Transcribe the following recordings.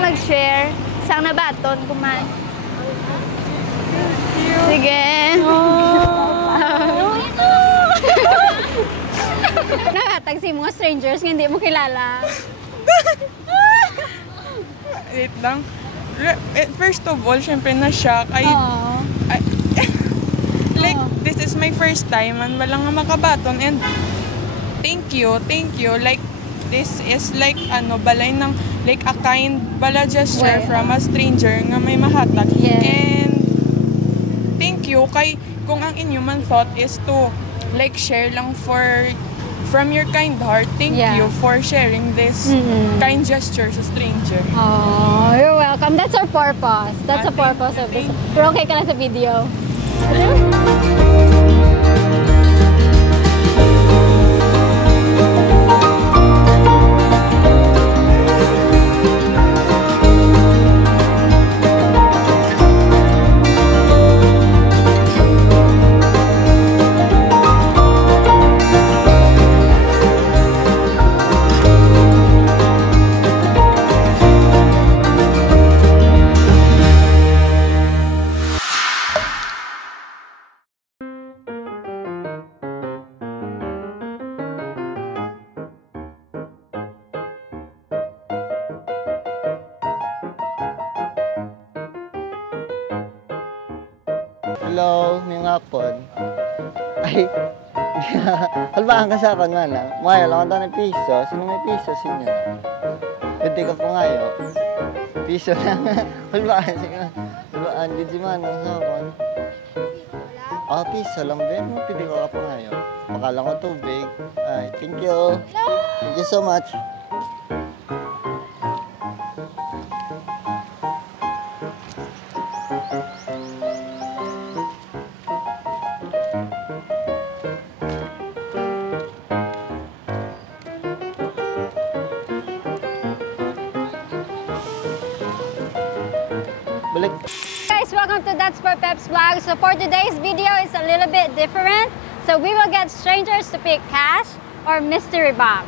lang mag-share. Sang nabaton kuman. Sige. Nakatag si mga strangers nga hindi mo kilala. Wait lang. First of all, syempre na-shock. This is my first time and wala nga makabaton and thank you. Like, this is like, balay ng, like, a kind bala gesture from a stranger nga may mahatag. Yes. And thank you kay kung ang inyong thought is to, like, share lang from your kind heart. Thank you for sharing this kind gesture sa stranger. Oh, you're welcome. That's our purpose. That's the purpose of this. Pero okay ka lang sa video. Hello, may ngapon. Ay, halbaan ka sa akin man lang. Maya lang ang piso. Sino may piso? Sino? Pwede ka pa ngayo. Piso lang. Halbaan. Halbaan. Di man ang hapon. Piso lang din. Pwede ka pa ngayo. Pakalang ko tubig. Ay, thank you. Thank you so much. Guys, welcome to That's for Peps vlog. So for today's video is a little bit different. So we will get strangers to pick cash or mystery box.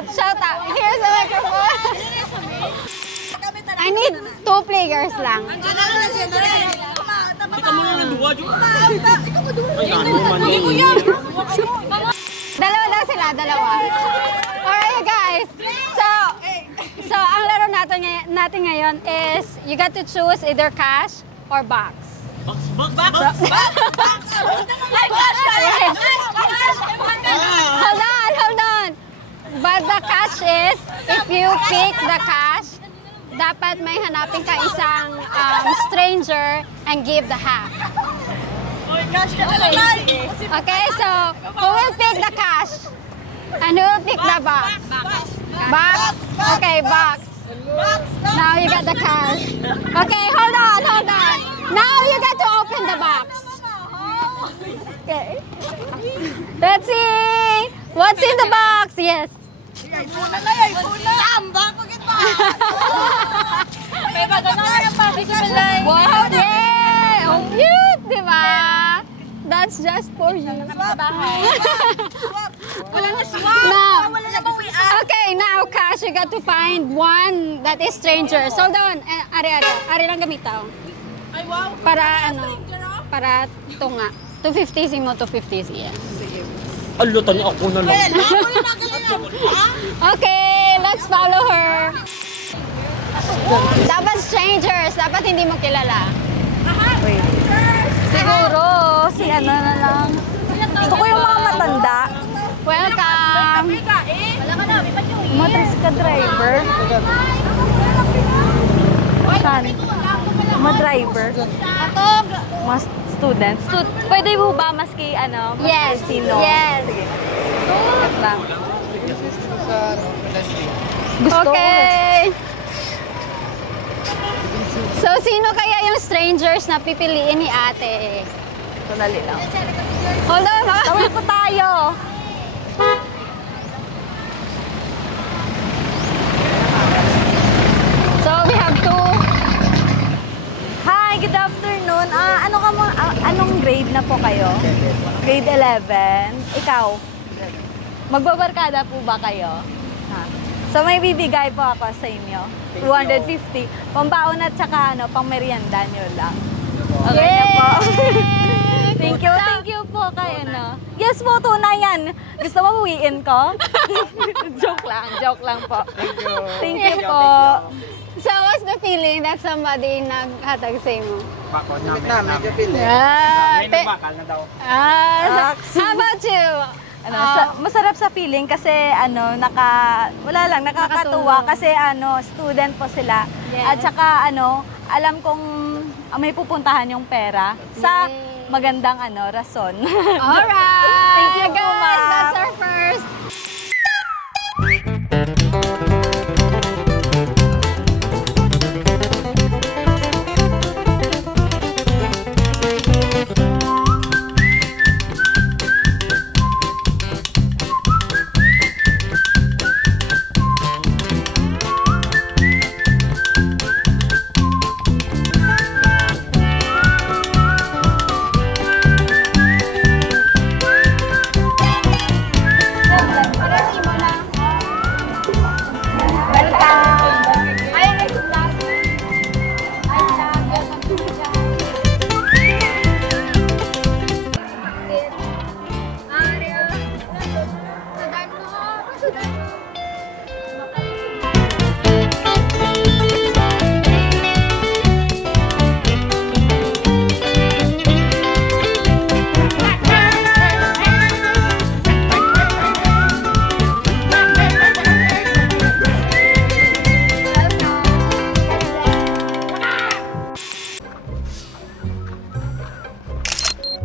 Shout out. Here's the microphone. I need 2 players lang. Dalawa lang sila, dalawa. Alright guys. So ang laro natin ngayon is you got to choose either cash or box. Box. Hold on. But the catch is, if you pick the cash, dapat may hanapin ka isang stranger and give the half. Okay, so who will pick the cash? And who will pick the box? Box? Okay, box. Now you got the cash. Okay, hold on. Now you get to open the box. Okay. Let's see. What's in the box? Yes. Wow, yeah! Oh, cute, diba? That's just for you. Okay, now, Cash, you got to find one that is strangers. Hold on. Ari lang gamitaw. Para tunga. 250 mo, 250 yan. Alutan niya ako na lang. Okay, let's follow her. Dapat strangers, dapat hindi mo kilala. Wait. Siguro, si ano na lang. Gusto ko yung mga matanda. Welcome. Matris ka driver. Saan? Mga driver. Mga students. Pwede mo ba maski ano? Yes. Sino? Yes. Sige. Wait lang. Gusto Okay. So, sino kaya yung strangers na pipiliin ni ate? Sandali lang. Hold on, ha? Tawid po tayo. kayo? Grade 11. Ikaw? Magbabarkada po ba kayo? Ha? So may bibigay po ako sa inyo. 250. Pambaon at saka pang merienda nyo lang. Okay na po. Thank you po kay Yes po, tunay yan. Gusto mo uwiin ko? Joke lang po. Thank you po. So, what's the feeling that somebody naghatag sa imo? Bakod namin. Medyo pili. May bakal na daw. How about you? Masarap sa feeling kasi wala lang, nakakatuwa kasi student po sila. Yeah. At saka alam kong may pupuntahan yung pera sa magandang rason. Alright! Thank you, guys! ma'am. That's our first.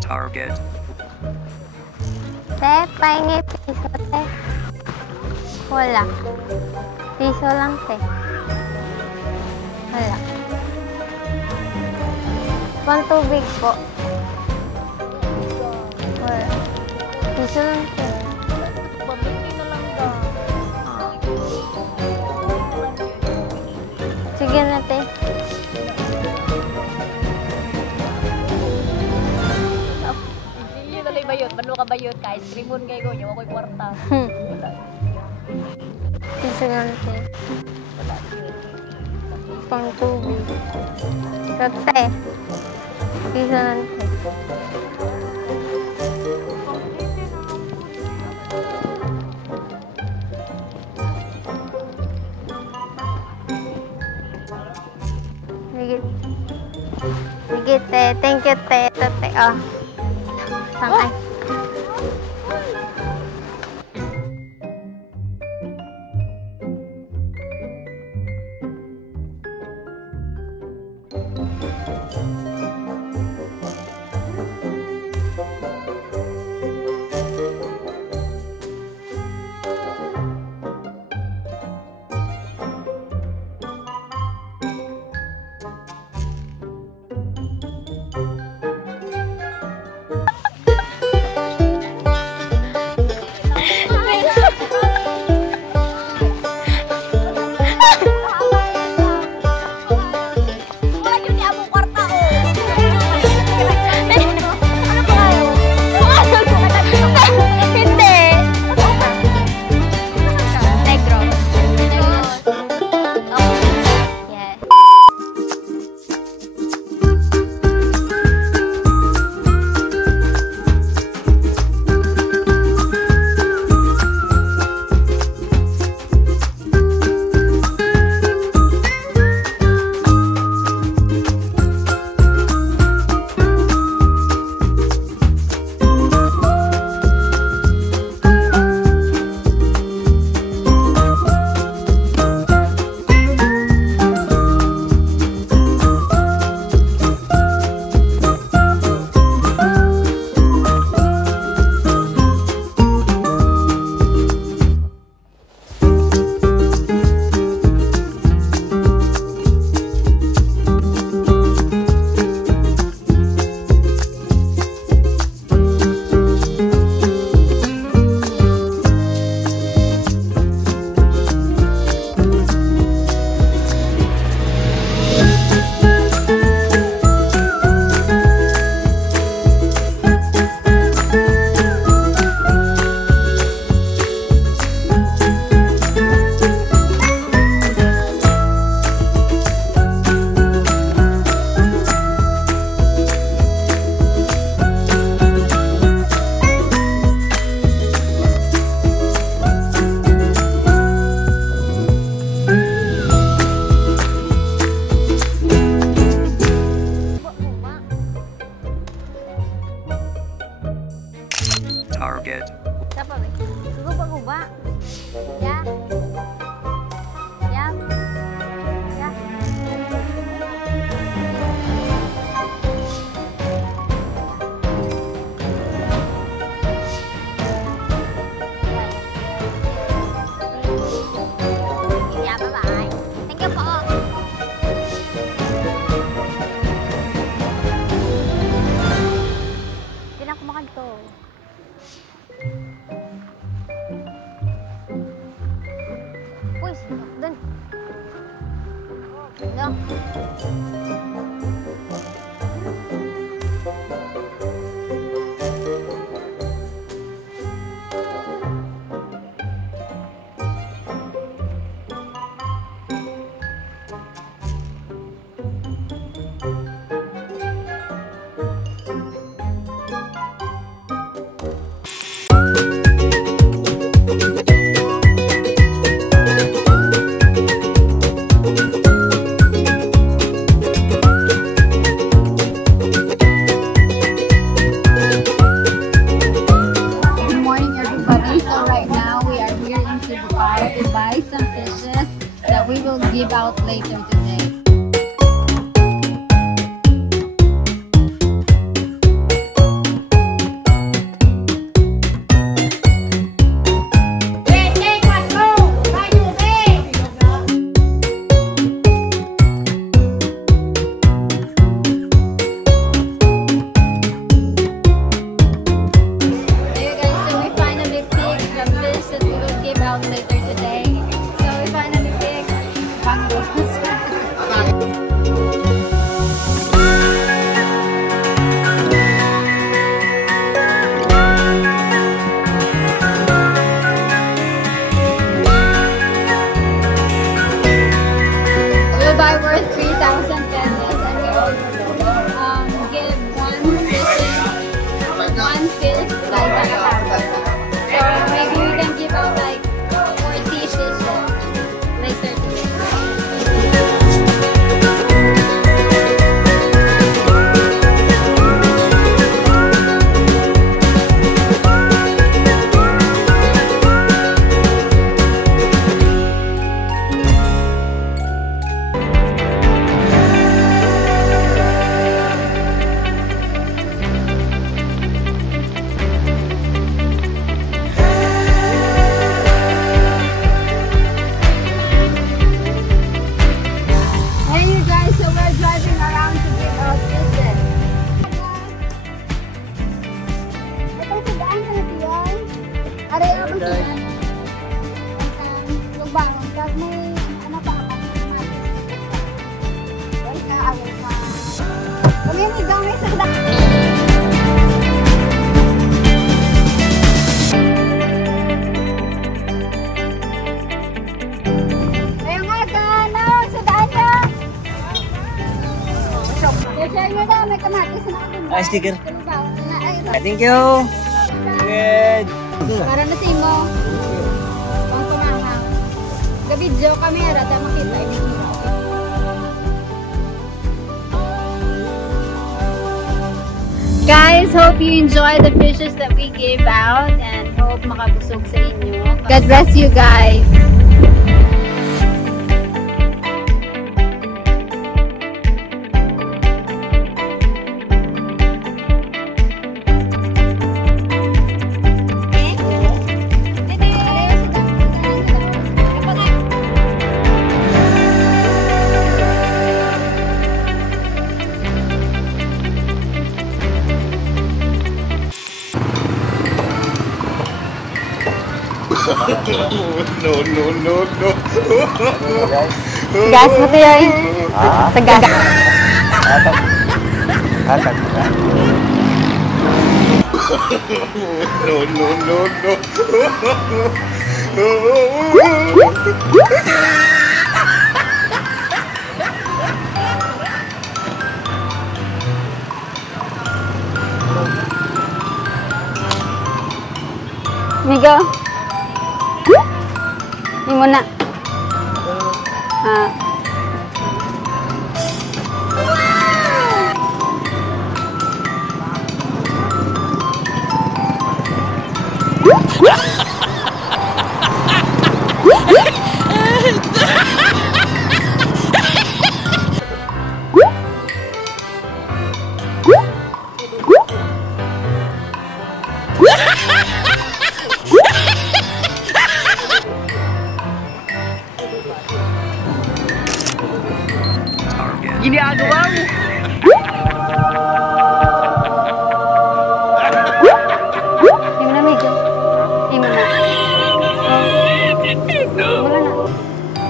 Target. Te, pahingi piso, te. Wala. Piso lang, te. Wala. Pang tubig po. Wala. Piso lang, te. Sige na, te. Bayot, bano ka bayot ka? Ice cream kay ko, yung ako'y kwarta. Piso lang, te. Pang tubig. So, te. Piso lang, te. Sige, te. Thank you, te. Ito, te. Oh. Sangay. Doon. Doon. Good morning, everybody. So right now we are here in Cebu to buy some fishes that we will give out later today. There guys, so we finally picked the fish that we will give out later today. So we finally picked Pangos. We'll buy worth 3,000 pesos and we'll give one fish size and a half. So maybe we can give out like 40 fishes later today. Hey you guys, so we're driving around to give out fishes. Ito sa daan sa natiyan. Aray ako sa daan. Lugbangon. Tapos may ano pa ako. Ay ka, away ka. Pag-inigaw may sa daan. Ayun nga ka, no, sa daan niya. I-share nyo daw, may kamatis na ako. Ay, sticker. Ay, Thank you. Good. para na sa imo. Pang tumama. Ga-video camera, da makita. Guys, hope you enjoy the fishes that we gave out and hope makabusog sa inyo. God bless you guys. Gas mo to yun. Sa gas. Atak. Migo. Hindi mo na. Ginagawa mo. Hindi mo na, Migo. Hindi mo na. Wala na.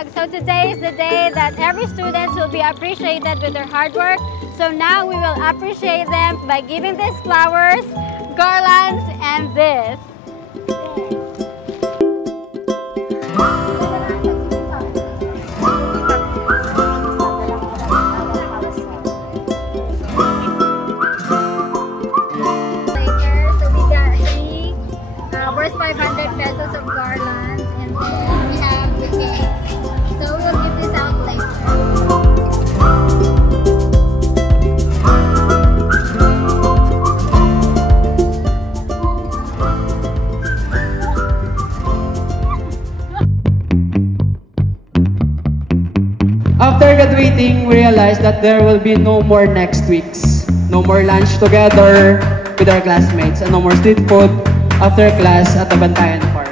vlog. So today is the day that every student will be appreciated with their hard work. So now we will appreciate them by giving these flowers, garlands, and this. Worth 500 pesos of garlands, and then we have the cakes. So we'll give this out later. After graduating, we realized that there will be no more next weeks. No more lunch together with our classmates and no more street food after class at the Bantayan Park.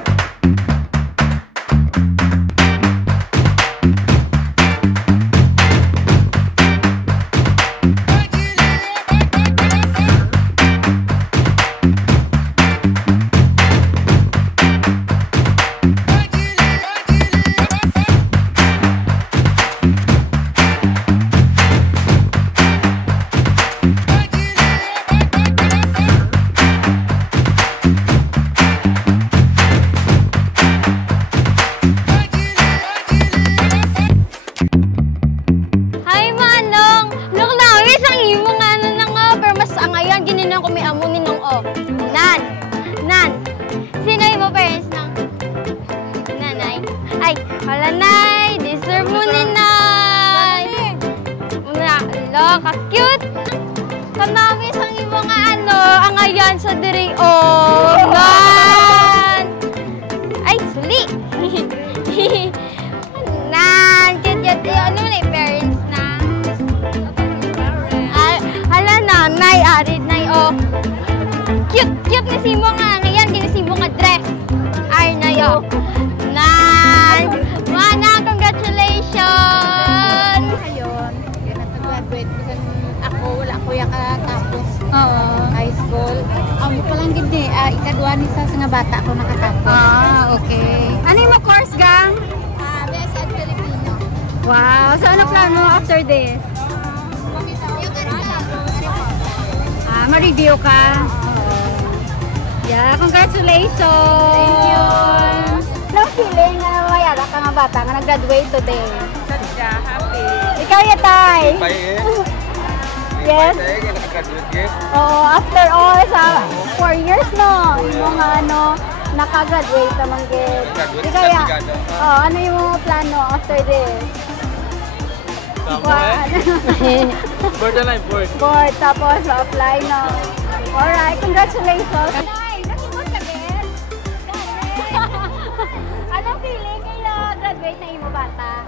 Hala, Nay! Deserve mo ni Nay! Ka-cute! Kanami sang imo nga ang ayan sa diri, oh! Nan! Ay, suli! Nan! Cute! Ano na parents na? Hala, Nanay! Arid, Nay, oh! Cute ni Simo nga! Ngayon, ginisimo nga dress! Ay, Nay, oh! Nan! Mana, congratulations! Ngayon, yun nag-graduate because ako, wala ko yung katapos high school. Amo pa lang gini, ikadwa ni sa nga bata ko nakatapos. Okay. Ano yung course, gang? BSN Filipino. Wow! So, ano plano after this? Ma-review ka? Yeah, congratulations! Thank you! Anong feeling na mayara ka nga bata nga nag-graduate today? Sadya, happy. Ikaw, Yatay? Yes? Oo, after all, sa 4 years, no? Yung mga, nakagraduate naman, gid. Di kaya, ano yung plano after this? Board na lang, board. Board, tapos apply, no? Alright, congratulations! Nay, nakimot ka, Ben? Anong feeling kayo graduate na imo bata?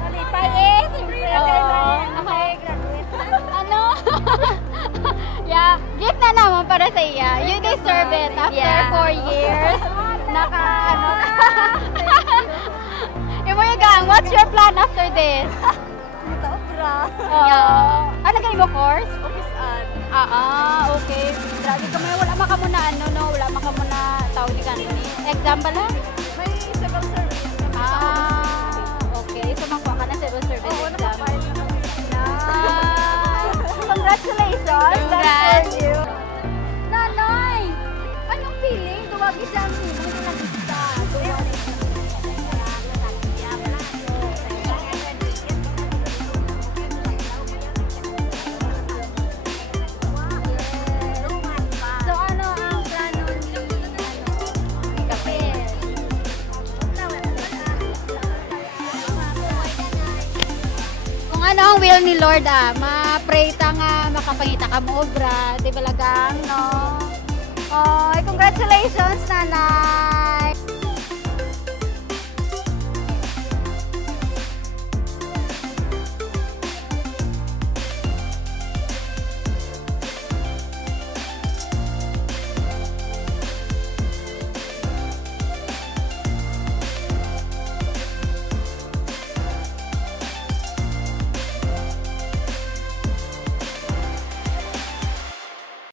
Malipay siyempre okay, graduate na. Ano? Yeah, gift na naman para sa iya. You deserve it after 4 years. Gang, what's your plan after this? Ano kayo mo course? Office-an. Okay. Grabe ka may wala maka muna wala maka muna tawag ni kanto ni. Exam pala? May civil service. Okay. So makuha ka na civil service exam. Congratulations! Congrats! That's for you. Nanay! Anong feeling? Duwagi siya ang sino yung nag-isa. So ano ang plano ni Kapil? Kung ano ang will ni Lord, ma-pray ta nga makapangita ka mo obra, di ba lagang, no? Congratulations, Nanay!